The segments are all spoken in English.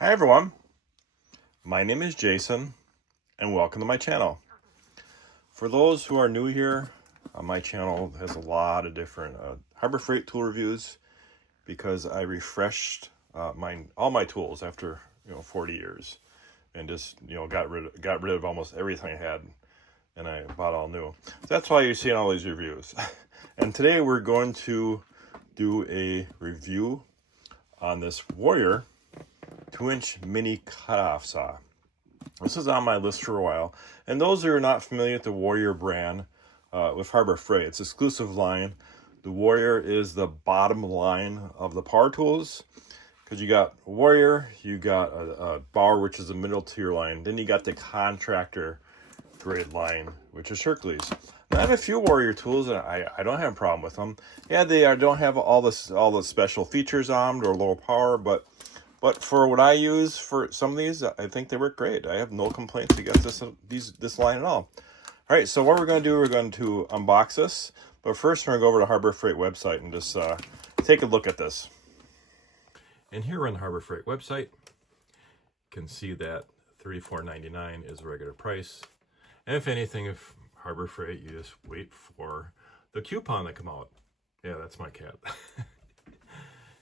Hi everyone, my name is Jason and welcome to my channel. For those who are new here, my channel has a lot of different Harbor Freight tool reviews because I refreshed all my tools after 40 years and just got rid of almost everything I had and I bought all new. That's why you're seeing all these reviews. And today we're going to do a review on this Warrior 2-inch mini cutoff saw. This is on my list for a while. And those who are not familiar with the Warrior brand with Harbor Freight, it's exclusive line. The Warrior is the bottom line of the power tools because you got Warrior, you got a Bauer, which is the middle tier line. Then you got the contractor grade line, which is Hercules. Now, I have a few Warrior tools and I don't have a problem with them. Yeah, they don't have all the special features on or low power, but for what I use for some of these, I think they work great. I have no complaints against this line at all. All right, so what we're going to do, we're going to unbox this. But first, we're going to go over to the Harbor Freight website and just take a look at this. And here on the Harbor Freight website, you can see that $34.99 is the regular price. And if anything, if Harbor Freight, you just wait for the coupon to come out. Yeah, that's my cat.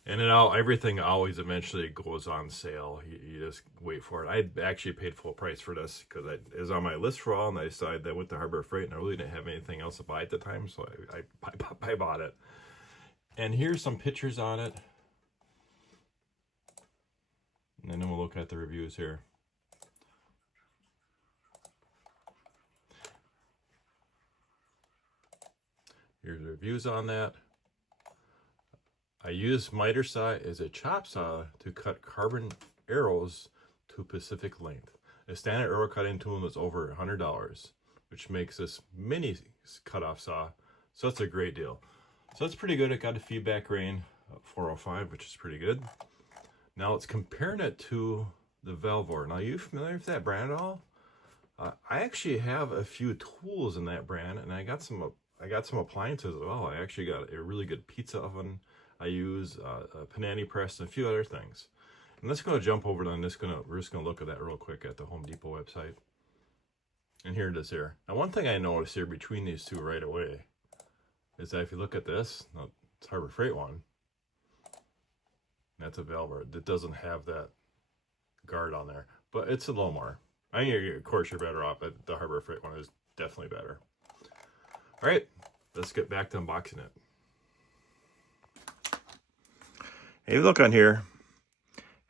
And everything always eventually goes on sale. You just wait for it. I actually paid full price for this because it was on my list for a while, and I decided that with the Harbor Freight, and I really didn't have anything else to buy at the time, so I bought it. And here's some pictures on it. And then we'll look at the reviews here. Here's the reviews on that. I use miter saw as a chop saw to cut carbon arrows to Pacific length. A standard arrow cutting tool is over $100, which makes this mini cutoff saw such a great deal. So that's pretty good. It got a feedback rating of 405, which is pretty good. Now let's compare it to the Velvor. Now, are you familiar with that brand at all? I actually have a few tools in that brand, and I got some appliances as well. I actually got a really good pizza oven. I use a panini press and a few other things. And let's go jump over to we're just gonna look at that real quick at the Home Depot website. And here it is here. Now, one thing I noticed here between these two right away is that if you look at this, now it's Harbor Freight one. That's a Velvor. That doesn't have that guard on there, but it's a little more. I mean, of course, you're better off, but the Harbor Freight one is definitely better. All right, let's get back to unboxing it. Hey, look on here,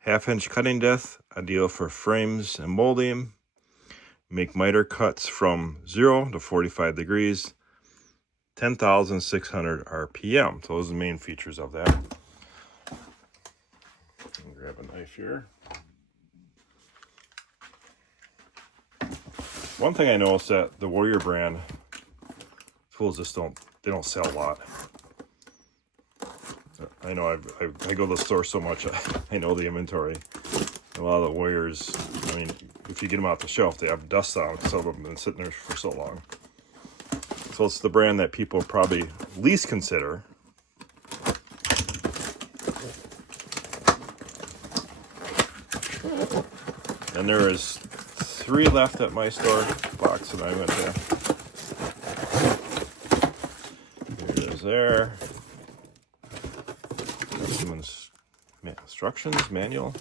1/2-inch cutting depth, ideal for frames and molding. Make miter cuts from 0 to 45 degrees, 10,600 RPM. So those are the main features of that. Grab a knife here. One thing I noticed that the Warrior brand tools just don't sell a lot. I know I go to the store so much, I know the inventory. A lot of the Warriors, I mean, if you get them off the shelf, they have dust on them. Some of them have been sitting there for so long. So it's the brand that people probably least consider. And there is 3 left at my store box that I went to. Here it is there. Some instructions, manual.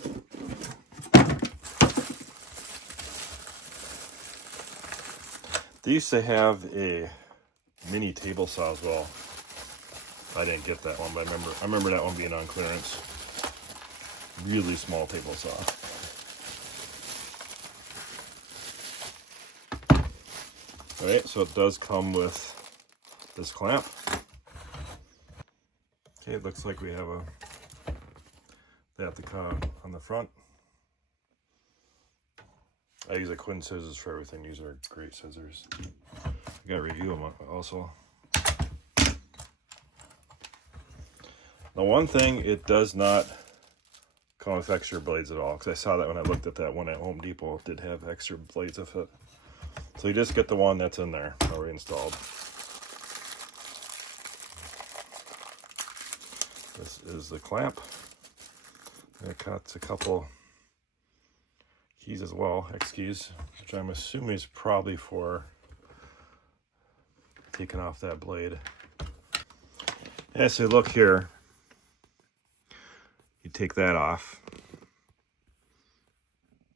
They used to have a mini table saw as well. I didn't get that one, but I remember that one being on clearance. Really small table saw. All right, so it does come with this clamp. Okay, it looks like we have the cut on the front. I use a Quinn scissors for everything. These are great scissors. I gotta review them also. Now, one thing, it does not come with extra blades at all, because I saw that when I looked at that one at Home Depot. It did have extra blades with it. So you just get the one that's in there already installed. This is the clamp. It cuts a couple keys as well, X keys, which I'm assuming is probably for taking off that blade. Yeah, so look here. You take that off,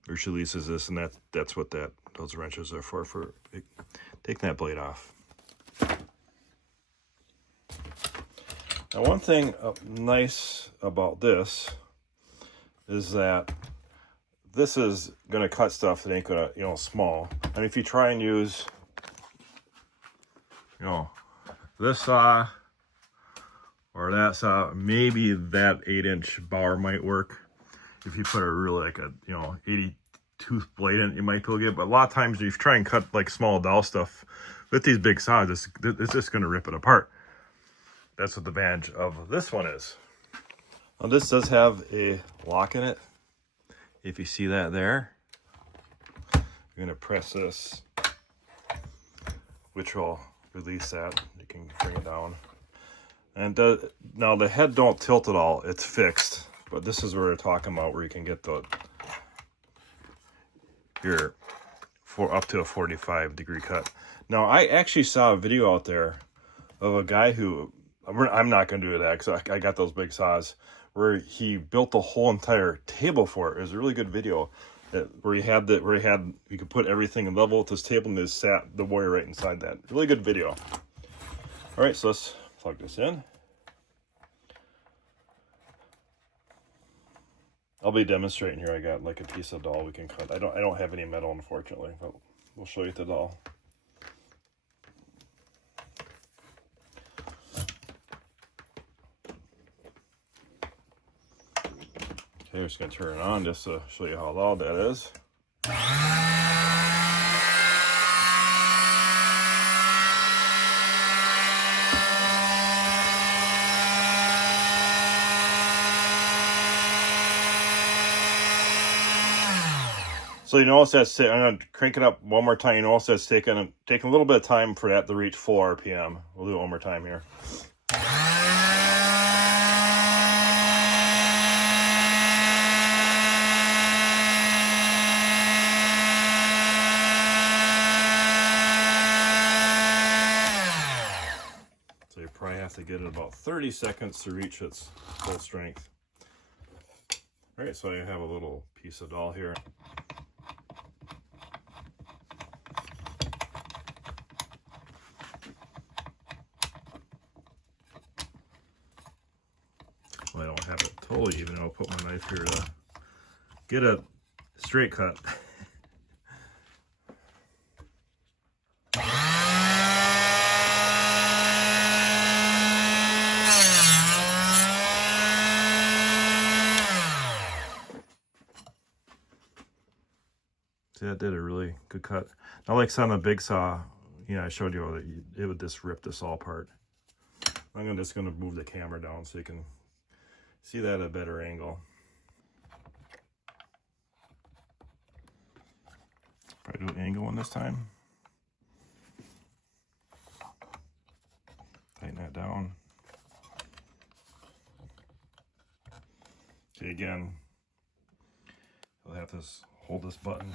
which releases this, and that's what those wrenches are for taking that blade off. Now, one thing nice about this is that this is going to cut stuff that ain't going to, you know, small. I mean, if you try and use, you know, this saw or that saw, maybe that 8-inch bar might work. If you put a really, like a, you know, 80 tooth blade in it, you might be able to get. But a lot of times, if you try and cut like small dowel stuff with these big saws, it's just going to rip it apart. That's what the advantage of this one is. Now, this does have a lock in it. If you see that there, you're going to press this, which will release that. You can bring it down. And now the head don't tilt at all. It's fixed. But this is where we're talking about, where you can get your up to a 45-degree cut. Now, I actually saw a video out there of a guy who, I'm not going to do that because I got those big saws, where he built the whole entire table for it. It was a really good video where you could put everything in level with this table, and just sat the wire right inside that. Really good video. All right, so let's plug this in. I'll be demonstrating here. I got like a piece of dowel we can cut. I don't have any metal, unfortunately, but we'll show you the dowel. Okay, we're just going to turn it on just to show you how loud that is. So you notice that's, I'm going to crank it up one more time. You notice that's taking a little bit of time for that to reach full RPM. We'll do it one more time here. So you probably have to get it about 30 seconds to reach its full strength. All right, so I have a little piece of dowel here. Well, I don't have it totally even. I'll put my knife here to get a straight cut. See, that did a really good cut. Not like on a big saw, you know, I showed you that it would just rip this all apart. I'm just going to move the camera down so you can see that at a better angle. Probably do an angle one this time. Tighten that down. See, again, I'll have to hold this button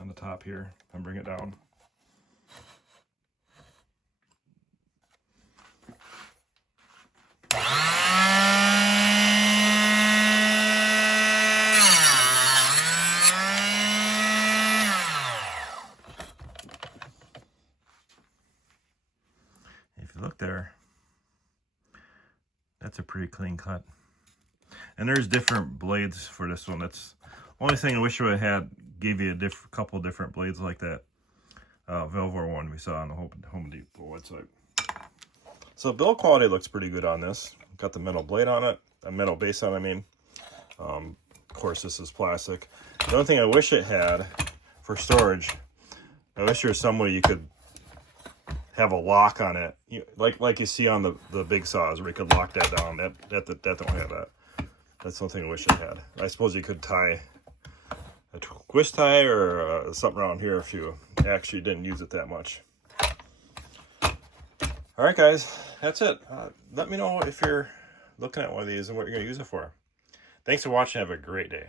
on the top here and bring it down. If you look there, that's a pretty clean cut. And there's different blades for this one. That's the only thing I wish I had, gave you a couple different blades like that Velvor one we saw on the Home Depot website. So build quality looks pretty good on this. Got the metal blade on it, a metal base on it, I mean. Of course, this is plastic. The only thing I wish it had for storage, I wish there was some way you could have a lock on it, like you see on the big saws, where you could lock that down. That don't have that. That's the only thing I wish it had. I suppose you could tie a twist tie or something around here if you actually didn't use it that much. All right, guys, that's it. Let me know if you're looking at one of these and what you're going to use it for. Thanks for watching. Have a great day.